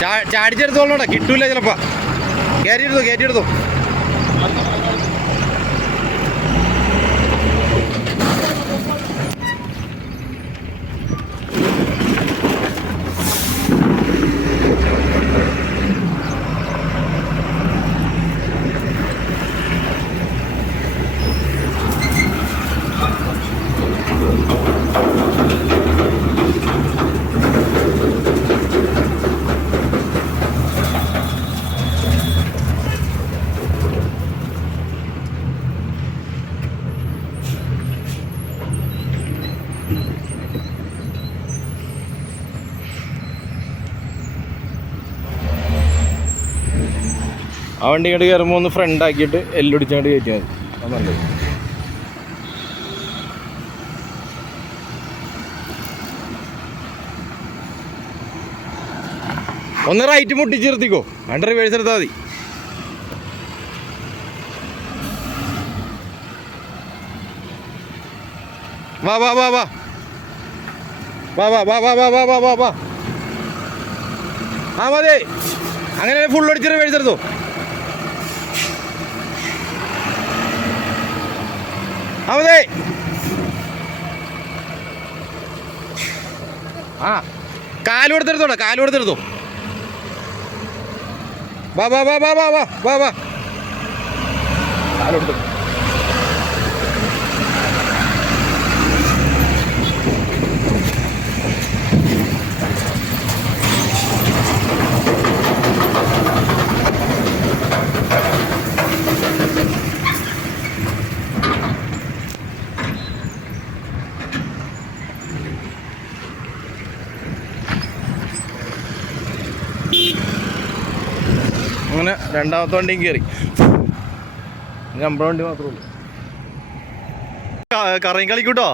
ചാടിച്ചെടുത്തോളൂടാ. കിട്ടൂല ചിലപ്പോ. കയറ്റിയെടുത്തു കയറ്റിയെടുത്തു ആ വണ്ടി ഇങ്ങോട്ട് കയറുമ്പോൾ ഒന്ന് ഫ്രണ്ട് ആക്കിയിട്ട് എല്ലൊടിച്ചങ്ങോട്ട് കയറ്റിയാൽ മതി. അത് നല്ലത്. ഒന്ന് റൈറ്റ് മുട്ടിച്ച് നിർത്തിക്കോ രണ്ട് റിവേഴ്സ് എടുത്താൽ മതി. വാ വാ വാ വാ. വാ വാ വാ വാ വാ വാ വാ വാ. വാ ആ മതി. അങ്ങനെ ഫുൾ അടിച്ച് റിവേഴ്സ് എടുത്തോ. അതെ ആ കാലു എടുത്തെടുത്തോടെ കാലു എടുത്തെടുത്തു വാ വാ വാ വാ വാ വാ വാ കാലെടുത്തു അങ്ങനെ രണ്ടാമത്തെ വണ്ടിയും കയറി നമ്മുടെ വണ്ടി മാത്രമേ ഉള്ളൂ. കറങ്ങി കളിക്കൂട്ടോ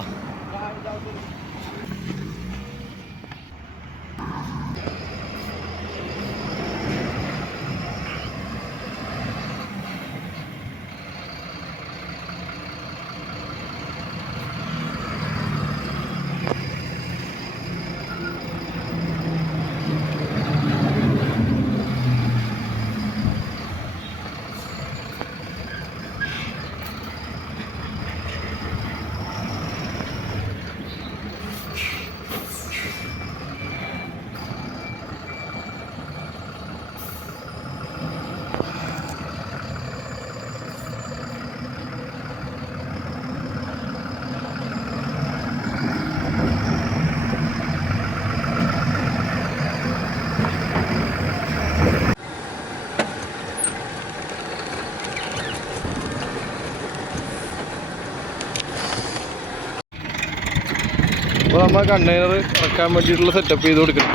അപ്പോൾ നമ്മൾ കണ്ടെയ്നർ ഇറക്കാൻ വേണ്ടിയിട്ടുള്ള സെറ്റപ്പ് ചെയ്ത് കൊടുക്കണം.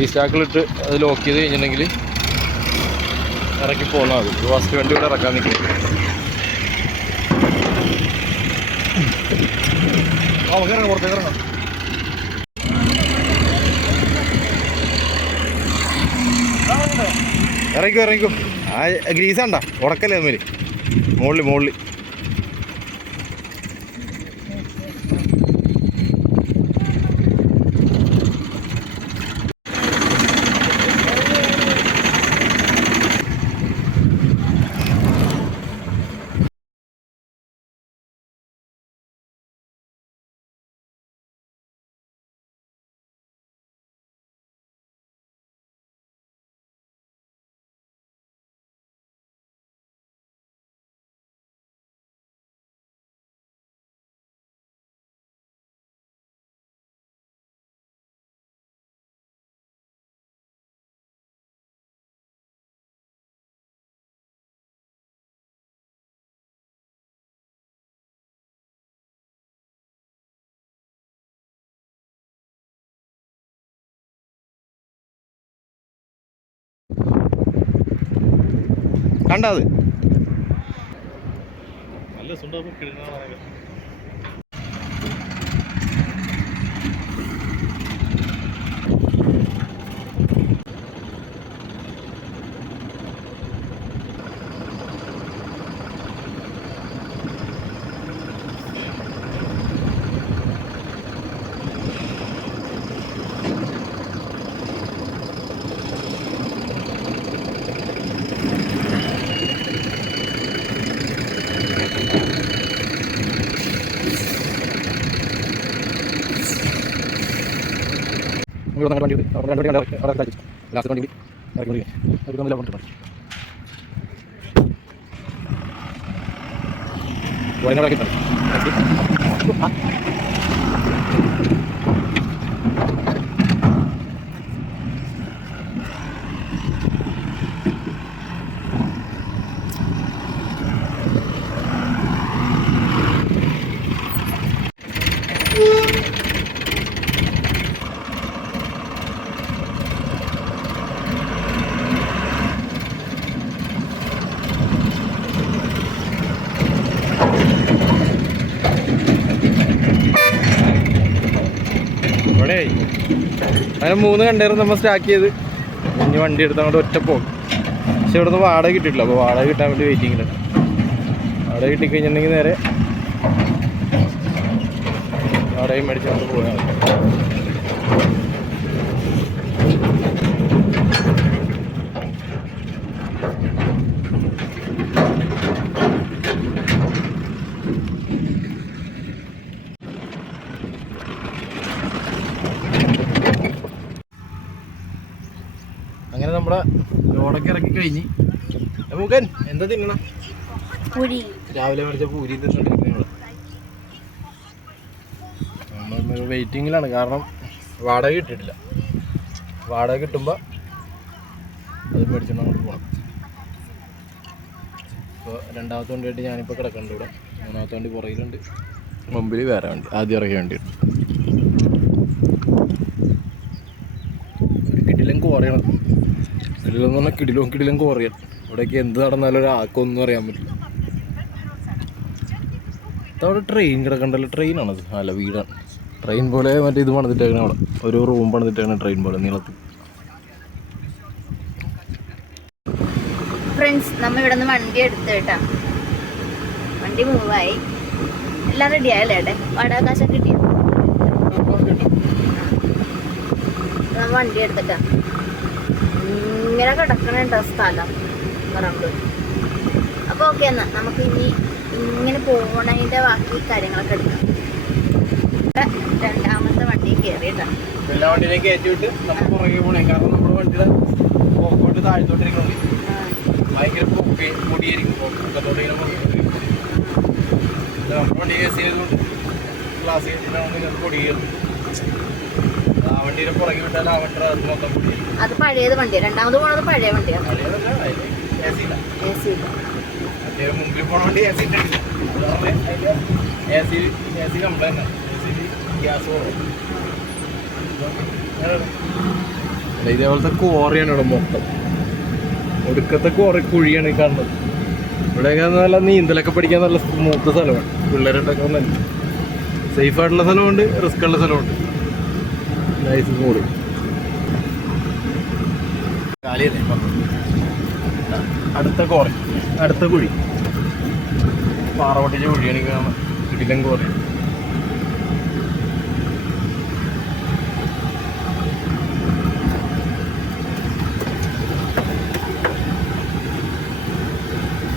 ഈ സ്റ്റാക്കിലിട്ട് അത് ലോക്ക് ചെയ്ത് കഴിഞ്ഞിട്ടുണ്ടെങ്കിൽ ഇറക്കി പോന്നാൽ അത്. ഫസ്റ്റ് വണ്ടി ഇവിടെ ഇറക്കാൻ നിൽക്കും ഇറങ്ങാം പുറത്തേക്ക് ഇറങ്ങാം. ഇറങ്ങിക്കോ ഇറങ്ങിക്കോ. ആ ഗ്രീസ് ഉണ്ട ഉടക്കല്ലേ അതുമാതിരി മുകളിൽ മുകളിൽ കണ്ടത് നല്ല സുണ്ടാപ്പ് കിടക്കണ വന്ന അവിടെ അവിടെ ലാസ്റ്റ് വണ്ടി ഇറക്കി വിടുക ഒരു തമ്മിൽ അവിടെ വയനാട് ഇവിടെ അങ്ങനെ മൂന്ന് കണ്ടെയ്നർ നമ്മൾ സ്റ്റാക്ക് ചെയ്ത് ഇനി വണ്ടി എടുത്ത് അങ്ങോട്ട് ഒറ്റ പോകും. പക്ഷെ ഇവിടെ നിന്ന് വാടക കിട്ടിയിട്ടില്ല. അപ്പോൾ വാടക കിട്ടാൻ വേണ്ടി വെയിറ്റിങ്ങിലാണ് വാടക കിട്ടിക്കഴിഞ്ഞിട്ടുണ്ടെങ്കിൽ നേരെ വാടകയും മേടിച്ചുകൊണ്ട് പോയാൽ മതി അങ്ങനെ നമ്മുടെ ലോഡൊക്കെ ഇറക്കി കഴിഞ്ഞ് മൂക്കൻ എന്താ തിന്നണ? പുരി. രാവിലെ മേടിച്ച പൂരി തിന്നിട്ടിരിക്കുന്നത് നമ്മൾ വെയിറ്റിങ്ങിലാണ് കാരണം വാടക കിട്ടിട്ടില്ല വാടക കിട്ടുമ്പോൾ അത് അങ്ങോട്ട് പോകണം ഇപ്പോൾ രണ്ടാമത്തെ വണ്ടിയായിട്ട് ഞാനിപ്പോൾ കിടക്കുന്നുണ്ട് ഇവിടെ. മൂന്നാമത്തെ വണ്ടി പുറകിലുണ്ട്. മുമ്പിൽ വേറെ വണ്ടി. ആദ്യം ഇറങ്ങിയ വണ്ടി കിടിലം കോറിയണം കിടിലം കിടിലും കുറയും ഇവിടേക്ക് എന്ത് നടന്നാലും ഒരാൾക്കൊന്നും അറിയാൻ പറ്റില്ല. അവിടെ ട്രെയിൻ കിടക്കണ്ടല്ലോ. ട്രെയിനാണത് അല്ല വീടാണ് ട്രെയിൻ പോലെ മറ്റേ ഇത് പണിതിട്ടേക്കണ അവിടെ. ഒരു റൂം പണിതിട്ടാണ് ട്രെയിൻ പോലെ നീളത്തിൽ. ഫ്രണ്ട്സ് നമ്മൾ ഇവിടെ നിന്ന് വണ്ടി എടുത്ത് വണ്ടി മൂവായി എല്ലാം റെഡി ആയല്ലേ ഏട്ടെ വാടക കാശൊക്കെ കിട്ടിയോ? വണ്ടി എടുത്തിട്ടാ. ഇങ്ങനെ കിടക്കണുണ്ടോ സ്ഥലം പറമ്പ് അപ്പൊ ഓക്കെ എന്നാ നമുക്ക് ഇനി ഇങ്ങനെ പോകണതിന്റെ ബാക്കി കാര്യങ്ങളൊക്കെ എടുക്കാം രണ്ടാമത്തെ വണ്ടി കേറിയിട്ടാണ് എല്ലാ വണ്ടിയിലേക്ക് പുറകെ പോണേ കാരണം നമ്മുടെ വണ്ടിയുടെ പോക്കോട്ട് താഴ്ത്തോട്ടിരിക്കണേ ഭയങ്കര പൊക്കെ പൊടിയായിരിക്കും പൊക്കത്തോട്ട് ഇങ്ങനെ പൊക്കത്തോട്ടിരിക്കും. ഇത് നമ്മുടെ വണ്ടി കേസ് ചെയ്തുകൊണ്ട് ക്ലാസ് ചെയ്തിട്ടാണ് പൊടി കയറും ആ വണ്ടിയുടെ പുറകെ വിട്ടാൽ ആ വണ്ടിയുടെ അത് പഴയത് വണ്ടിയാണ് രണ്ടാമത് പോണത് പഴയ വണ്ടിയാണ് ഇതേപോലത്തെ കോറിയാണ് ഇവിടെ മൊത്തം. ഒടുക്കത്തെ കോറി കുഴിയാണ് ഈ കാണുന്നത്. ഇവിടെയൊക്കെ നല്ല നീന്തലൊക്കെ പഠിക്കാൻ നല്ല മൂത്ത സ്ഥലമാണ്. പിള്ളേരുണ്ടൊക്കെ നല്ല സേഫ് ആയിട്ടുള്ള സ്ഥലമുണ്ട് റിസ്ക് ഉള്ള സ്ഥലമുണ്ട്. നൈസ് കൂടി. അടുത്ത കോറി. അടുത്ത കുഴി. പാറ പൊട്ടിച്ച കുഴിയാണ് ഈ കാണുന്നത് കിടിലൻ കോറി.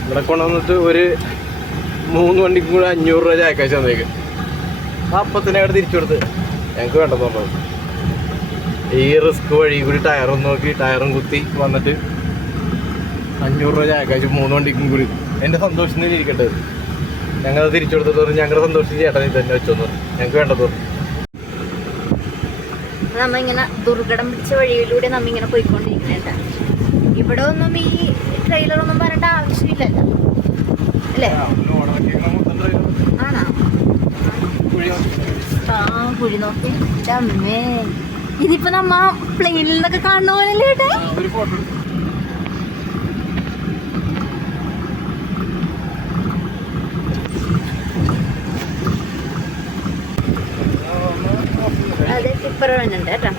ഇവിടെ കൊണ്ടുവന്നിട്ട് ഒരു മൂന്ന് വണ്ടിക്കും കൂടെ അഞ്ഞൂറ് രൂപ ചായക്കാശ് തന്നേക്ക്. അപ്പത്തിനെ അവിടെ തിരിച്ചു കൊടുത്ത്. ഞങ്ങൾക്ക് വേണ്ടെന്നുള്ളത് ഈ റിസ്ക് വഴി കൂടി ടയറും നോക്കി ടയറും കുത്തി വന്നിട്ട് അഞ്ഞൂറ് രൂപ ചായക്കാശ് മൂന്ന് വണ്ടിക്കും കൂടി. എന്റെ തന്നെ ഇരിക്കട്ടെ. ഞങ്ങൾ തിരിച്ചു കൊടുത്തത് ഞങ്ങളുടെ സന്തോഷം ചേട്ടൻ ഇത് തന്നെ വെച്ചോന്നു ഞങ്ങൾക്ക് വേണ്ടത്. നമ്മ ഇങ്ങനെ ദുർഘടം പിടിച്ച വഴിയിലൂടെ നമ്മ ഇങ്ങനെ പോയിക്കൊണ്ടിരിക്കുന്നുണ്ട് ഇവിടെ ഒന്നും ഈ ട്രെയിലർ ഒന്നും പറയേണ്ട ആവശ്യമില്ലല്ലോ. അല്ലേ? ആണോ? ആ കുഴി നോക്കി. അമ്മേ ഇതിപ്പോ നമ്മ പ്ലെയിനിൽ നിന്നൊക്കെ കാണുന്ന പോലെ ഏട്ടാ? അതെ ടിപ്പർ കേട്ടോ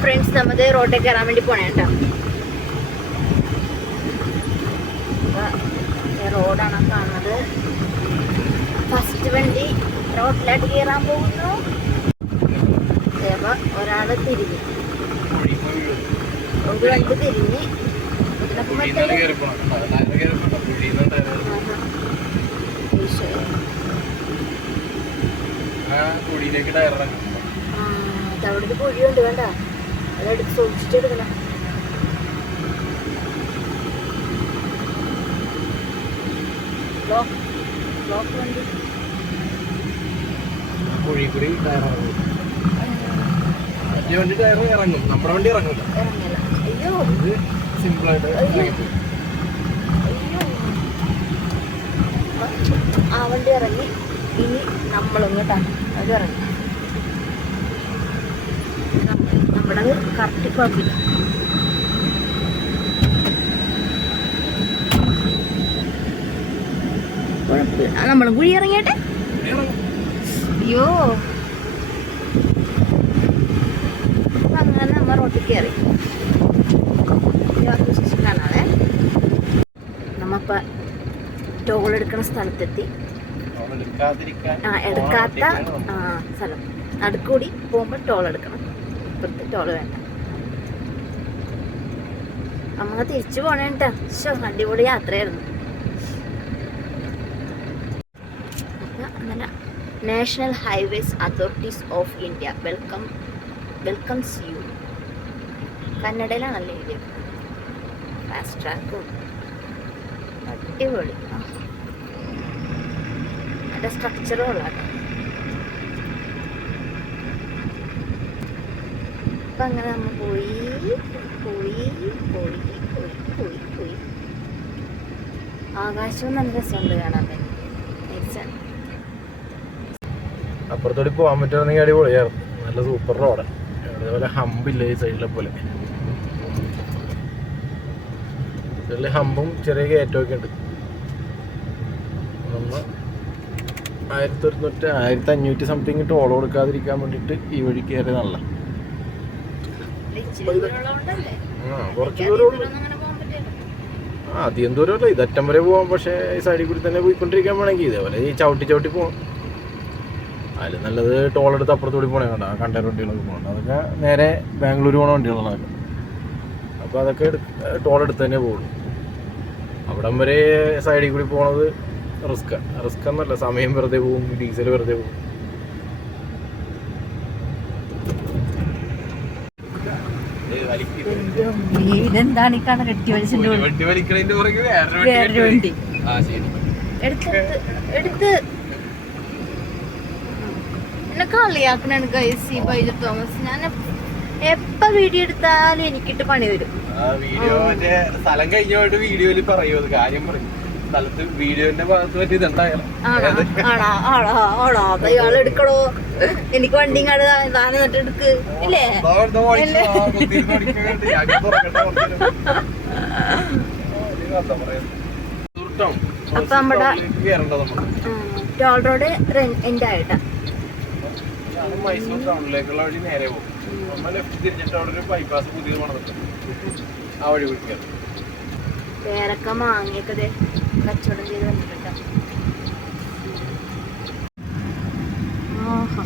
ഫ്രണ്ട്സ് നമ്മത് റോഡിൽ കയറാൻ വേണ്ടി പോണേ കേട്ടോ റോഡാണ് കാണുന്നത്. ഫസ്റ്റ് വണ്ടി റോഡിലായിട്ട് കയറാൻ പോകുന്നു. ദേവ ഒരാൾ തിരിഞ്ഞു. ഒരു വണ്ടി തിരിഞ്ഞ് കുഴിയിലേക്ക് നിന്ന് മറ്റേ കയറി പോണം കണ്ടോ? ടയറ് കയറി പോണം. കുഴിയിൽ നിന്ന് ടയറ് കയറി പോണം. ഈശോയെ. ആ കുഴിയിലേക്ക് ടയർ ഇറങ്ങും ആ, ഇതവിടെ ഒരു കുഴിയുണ്ട് വേണ്ട അതെടുത്ത് സൂക്ഷിച്ചിട്ട് എടുക്കണം ലോക്ക് ലോക്ക് വണ്ടി കുഴി കൂടി ടയർ ഇറങ്ങും മറ്റേ വണ്ടി ടയർ ഇറങ്ങും. നമ്മുടെ വണ്ടി ഇറങ്ങില്ല ഇത് സിമ്പിളായിട്ട് ഇറങ്ങിപ്പോയി ആ വണ്ടി ഇറങ്ങി. ഇനി നമ്മളൊന്നിട്ടാണ് അത് ഇറങ്ങി. നമ്മുടെ കറക്റ്റ് കുഴപ്പമില്ല കുഴപ്പമില്ല. നമ്മളും കുഴി ഇറങ്ങിയട്ടെ? അയ്യോ. അങ്ങനെ നമ്മ റോട്ടിൽ കയറി. കാണാതെ നമ്മപ്പ ടോൾ എടുക്കുന്ന സ്ഥലത്തെത്തി. ആ എടുക്കാത്ത ആ സ്ഥലം. നടുക്കൂടി പോകുമ്പോൾ ടോൾ എടുക്കണം. ഇപ്പുറത്ത് ടോൾ വേണ്ട. അമ്മ തിരിച്ചു പോണേട്ടാ. ശോ അടിപൊളി യാത്രയായിരുന്നു അപ്പൊ അങ്ങനെ national highways authorities of India welcome welcomes you കന്നഡയിലാണല്ലേ ഇത്? ഫാസ്റ്റ് ട്രാക്കും അടിപൊളി. അതിന്റെ സ്ട്രക്ചറും ഉള്ളതാണ് അപ്പം അങ്ങനെ നമ്മൾ പോയി പോയി പോയി പോയി പോയി പോയി. ആകാശവും നല്ല രസമുണ്ട് കാണാൻ തന്നെ Nice ആണ്. അപ്പുറത്തോടി പോകാൻ പറ്റുമെന്നെങ്കിൽ അടിപൊളിയായിരുന്നു. നല്ല സൂപ്പർ റോഡ് അതേപോലെ ഹമ്പില്ല ഈ സൈഡിലെ പോലെ. സൈഡിൽ ഹമ്പും ചെറിയ കയറ്റമൊക്കെ ഉണ്ട് നമ്മൾ ആയിരത്തി ഒരുന്നൂറ്റി ആയിരത്തി അഞ്ഞൂറ്റി സംതിങ് ടോൾ കൊടുക്കാതിരിക്കാൻ വേണ്ടിയിട്ട് ഈ വഴി കയറിയതാണല്ലോ? ആ കുറച്ച് ദൂരമുള്ളൂ. ആ അധികം ദൂരമല്ല. ഇതറ്റം വരെ പോവാം. പക്ഷേ ഈ സൈഡിൽ കൂടി തന്നെ പോയിക്കൊണ്ടിരിക്കാൻ വേണമെങ്കിൽ ഇതേപോലെ ഈ ചവിട്ടി ചവിട്ടി പോവാം. അതിൽ നല്ലത് ടോൾ എടുത്ത് അപ്പുറത്തൂടി പോകണേ കണ്ട? കണ്ടെയ്നർ വണ്ടികളൊക്കെ പോകണം അതൊക്കെ നേരെ ബാംഗ്ലൂർ പോകണ വണ്ടികളാണ് അപ്പോൾ അതൊക്കെ ടോൾ എടുത്ത് തന്നെ പോകുള്ളൂ അവിടം വരെ സൈഡിൽ കൂടി പോണത് റിസ്ക് റിസ്ക് എന്നല്ല സമയം വെറുതെ പോകും ഡീസൽ വെറുതെ പോകും. ഇതെന്താണ് ഈ കട കെട്ടി വലിച്ചിട്ട് വണ്ടി വലിക്കണതിന്റെ പുറകെ വേറൊരു വേറൊരു വണ്ടി. ആ ശരി. എടുത്ത് എടുത്ത്. എന്നെ കളിയാക്കണാണ് ഗൈസ് ഈ ബൈജു തോമസ്. ഞാൻ എപ്പ വീഡിയോ എടുത്താലും എനിക്കിട്ട് പണി തരും ആ വീഡിയോ മറ്റേ സ്ഥലം കഴിഞ്ഞോട്ട് വീഡിയോയിൽ പറയൂ അത് കാര്യം പറയും. സ്ഥലത്ത് വീഡിയോന്റെ ഭാഗത്ത് പറ്റി ഇതുണ്ടായാലും ഇയാൾ എടുക്കണോ? എനിക്ക് വണ്ടി ഇങ്ങോട്ട് താനെ എന്നിട്ട് എടുക്ക്. ഇല്ലേ? ഇല്ലേ? അപ്പൊ നമ്മടെ ടോൾ റോഡ് എൻഡ് ആയിട്ടാ. മൈസൂർ ടൗണിലേക്കുള്ള വഴി നേരെ പോകും. നമ്മൾ ലെഫ്റ്റ് തിരിഞ്ഞിട്ട് അവിടെ ഒരു ബൈപ്പാസ് പുതിയത് പണിതിട്ടുണ്ട് ആ വഴി പിടിക്കാം. പേരക്ക മാങ്ങയൊക്കെ കച്ചവടം ചെയ്ത് വന്നിട്ടുണ്ട്. ആഹാ.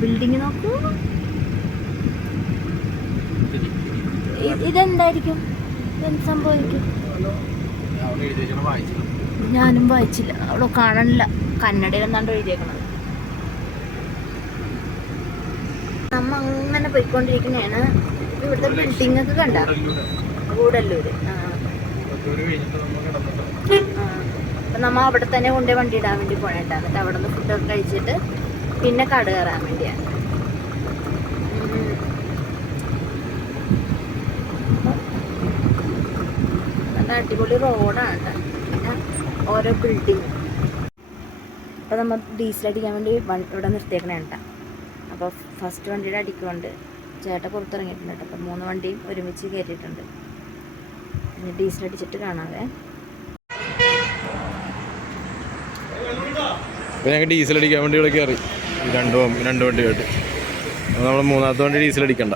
ബിൽഡിങ് നോക്കൂ. ഇതെന്തായിരിക്കും? ഇതെന്ത് സംഭവിക്കും? ഞാനും വായിച്ചില്ല. അവിടെ കാണണില്ല കന്നഡയിൽ എന്താണ്ട് എഴുതിയേക്കണത് നമ്മ അങ്ങനെ പോയിക്കൊണ്ടിരിക്കുന്നതാണ്. ഇവിടുത്തെ ബിൽഡിംഗ് ഒക്കെ കണ്ട. കൂടല്ലൂര്. നമ്മൾ. അപ്പൊ നമ്മ അവിടെ തന്നെ കൊണ്ടേ വണ്ടി ഇടാൻ വേണ്ടി പോണേട്ടാ. എന്നിട്ട് അവിടെ നിന്ന് ഫുഡൊക്കെ കഴിച്ചിട്ട് പിന്നെ കട കയറാൻ വേണ്ടിയാണ് നല്ല അടിപൊളി റോഡാണ് പിന്നെ ഓരോ ബിൽഡിങ് അപ്പോൾ ഡീസൽ അടിക്കാൻ വേണ്ടി ഇവിടെ നിർത്തിയേക്കണേ കേട്ടോ അപ്പോൾ ഫസ്റ്റ് വണ്ടിയുടെ അടിക്കുകൊണ്ട് ചേട്ട പുറത്തിറങ്ങിയിട്ടുണ്ട് അപ്പോൾ മൂന്ന് വണ്ടിയും ഒരുമിച്ച് കയറ്റിയിട്ടുണ്ട് ഇനി ഡീസൽ അടിച്ചിട്ട് കാണാവേ. അപ്പോൾ ഞങ്ങൾക്ക് ഡീസൽ അടിക്കാൻ വണ്ടികളൊക്കെ കയറി. രണ്ട് രണ്ട് വണ്ടിയായിട്ട് നമ്മൾ മൂന്നാമത്തെ വണ്ടി ഡീസൽ അടിക്കണ്ട.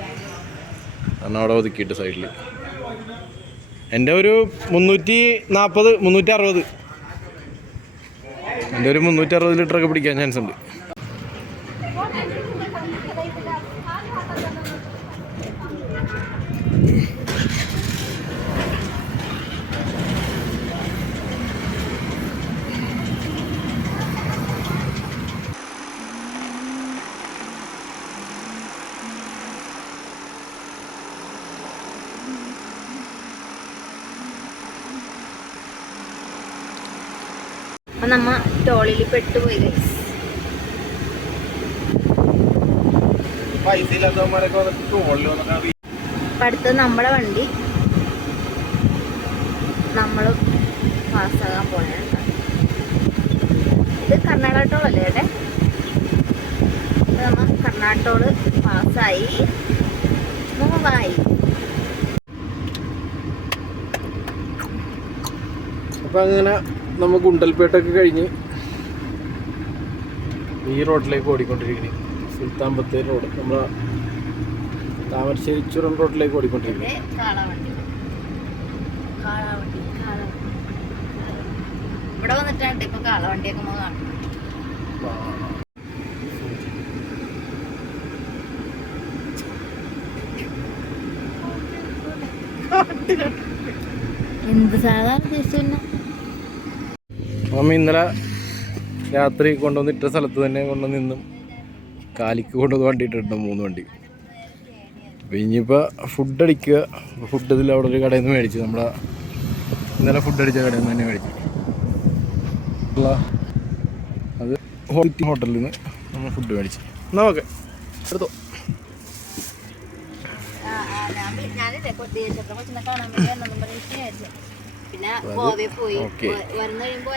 കാരണം അവിടെ ഒതുക്കിയിട്ട് സൈഡിൽ എന്റെ ഒരു മുന്നൂറ്റി നാൽപ്പത് മുന്നൂറ്റി അറുപത്. എന്റെ ഒരു മുന്നൂറ്റി അറുപത് ലിറ്ററൊക്കെ പിടിക്കാൻ ചാൻസ് ഉണ്ട്. അപ്പം നമ്മ ടോളിൽ പെട്ടുപോയി ഗൈസ് നമ്മളെ അപ്പം അടുത്തത് നമ്മുടെ വണ്ടി. നമ്മൾ പാസ്സാകാൻ പോയത് ഇത് കർണാടക ടോൾ അല്ലേ ഏട്ടെ ഇത് നമ്മ കർണാടക ടോൾ പാസ്സായി. മൂവായി അപ്പം അങ്ങനെ നമ്മൾ ഗുണ്ടൽപേട്ടൊക്കെ കഴിഞ്ഞ് ഈ റോഡിലേക്ക് ഓടിക്കൊണ്ടിരിക്കുന്നത് സുൽത്താൻ ബത്തേരി റോഡ്. നമ്മളെ താമരശ്ശേരി ചുരം റോഡിലേക്ക് ഓടിക്കൊണ്ടിരിക്കുന്നത് കാളവണ്ടി. കാളവണ്ടി കാളവണ്ടി. ഇവിടെ വന്നിട്ടാണ് ഇപ്പൊ കാളവണ്ടിയൊക്കെ നമ്മൾ കാണുന്നത് എന്ത് സാധാരണ ഉദ്ദേശിച്ചു അമ്മ ഇന്നലെ രാത്രി കൊണ്ടുവന്നിട്ട സ്ഥലത്ത് തന്നെ കൊണ്ടുവന്ന് നിന്നും കാലിക്ക് കൊണ്ടുവന്ന് വണ്ടി ഇട്ടിട്ടുണ്ട് മൂന്ന് വണ്ടി. അപ്പോൾ ഇനിയിപ്പോൾ ഫുഡ് അടിക്കുക. ഫുഡ് ഇതിൽ അവിടെ ഒരു കടയിൽ നിന്ന് മേടിച്ചു. നമ്മുടെ ഇന്നലെ ഫുഡ് അടിച്ച കടയിൽ നിന്ന് തന്നെ മേടിച്ചു. അത് ഹോട്ടി ഹോട്ടലിൽ നിന്ന് നമ്മൾ ഫുഡ് മേടിച്ചു. എന്നാൽ ഓക്കെ. എടുത്തോ. ഞാനില്ലേ കൊച്ചിനെ കാണാൻ വേണ്ടി വിചാരിച്ചു. പിന്നെ ഗോവയിൽ പോയി. വരുന്ന കഴിയുമ്പോ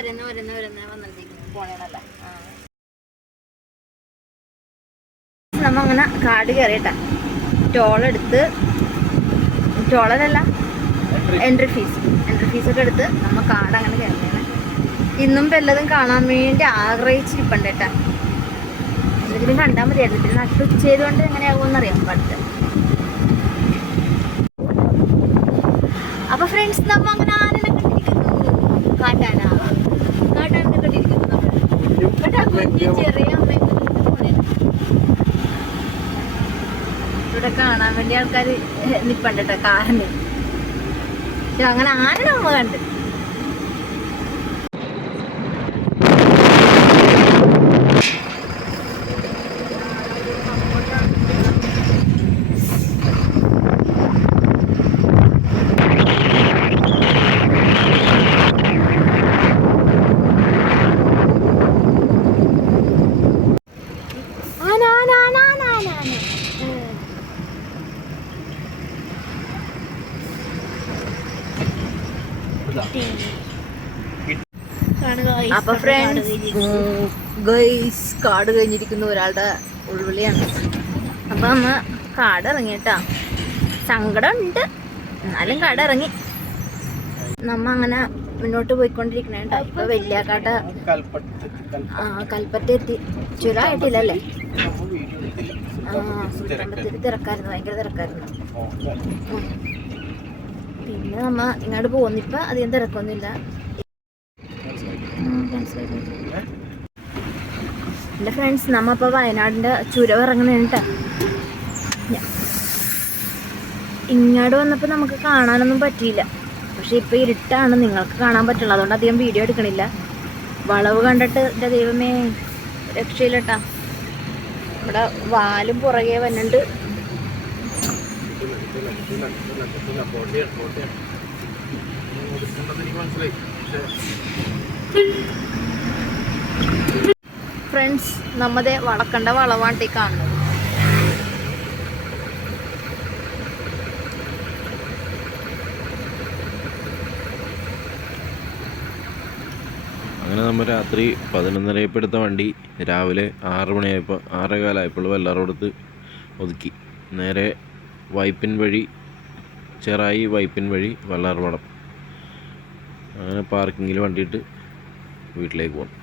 പോണേന്നല്ല. നമ്മ അങ്ങനെ കാട് കയറിയിട്ട ടോളെടുത്ത് ടോളല്ല എൻട്രി ഫീസ് എൻട്രി ഫീസ് ഒക്കെ എടുത്ത് നമ്മ കാട് അങ്ങനെ കയറിയാണ് ഇന്നും വല്ലതും കാണാൻ വേണ്ടി ആഗ്രഹിച്ചിരിപ്പുണ്ട് കേട്ടാ. എന്തെങ്കിലും കണ്ടാൽ മതിയായിരുന്നു. പിന്നെ നട്ടുച്ചതുകൊണ്ട് എങ്ങനെയാകുമെന്ന് അറിയാം പാടില്ല അപ്പൊ ഫ്രണ്ട്സ് നമ്മ അങ്ങനെ കാട്ടാന കാട്ടാനെ കണ്ടിരിക്കുന്നു നമ്മൾ കേട്ടാ കുഞ്ഞു ചെറിയ അമ്മയും ഇവിടെ കാണാൻ വേണ്ടി ആൾക്കാർ നിപ്പണ്ട് കേട്ടോ കാറിന്. പക്ഷെ അങ്ങനെ ആന കണ്ട് ആന ആന ആന ആന ആന ആന ഏഹ്. അപ്പൊ ഫ്രണ്ട്സ് ഗൈസ് കാട് കഴിഞ്ഞിരിക്കുന്ന ഒരാളുടെ ഉൾവിളിയാണ് അപ്പം നമ്മ കാട് ഇറങ്ങി കേട്ടാ സങ്കടം ഉണ്ട് എന്നാലും കാട് ഇറങ്ങി നമ്മ അങ്ങനെ മുന്നോട്ട് പോയിക്കൊണ്ടിരിക്കണേ കേട്ടോ ഇപ്പൊ വലിയാക്കാട്ട ആ കൽപ്പറ്റ എത്തി. ചുരായിട്ടില്ലല്ലേ? ആ സുൽത്താമ്പത്തേരി തിരക്കായിരുന്നു. ഭയങ്കര തിരക്കായിരുന്നു. പിന്നെ നമ്മ ഇങ്ങോട്ട് പോന്നിപ്പ അധികം തിരക്കൊന്നുമില്ല. എന്റെ ഫ്രണ്ട്സ് നമ്മ ഇപ്പോൾ വയനാടിന്റെ ചുരം ഇറങ്ങണേട്ടാ ഇങ്ങോട്ട് വന്നപ്പോൾ നമുക്ക് കാണാനൊന്നും പറ്റിയില്ല. പക്ഷേ ഇപ്പോൾ ഇരുട്ടാണ് നിങ്ങൾക്ക് കാണാൻ പറ്റുള്ളൂ. അതുകൊണ്ട് അധികം വീഡിയോ എടുക്കണില്ല. വളവ് കണ്ടിട്ട് എന്റെ ദൈവമേ രക്ഷയില്ലട്ടാ. ഇവിടെ വാലും പുറകെ വന്നിട്ട് ഫ്രണ്ട്സ് നമ്മതെ വളക്കണ്ട വളവാണ്ടി കാണുന്നത്. അങ്ങനെ നമ്മൾ രാത്രി പതിനൊന്നരയപ്പോൾ എടുത്ത വണ്ടി രാവിലെ ആറ് മണിയായപ്പോൾ ആറേ കാലമായപ്പോൾ വെള്ളാറോടത്ത് ഒതുക്കി. നേരെ വൈപ്പിൻ വഴി ചെറായി വൈപ്പിൻ വഴി വെള്ളാർവടം. അങ്ങനെ പാർക്കിങ്ങിൽ വണ്ടിയിട്ട് വീട്ടിലേക്ക് പോകും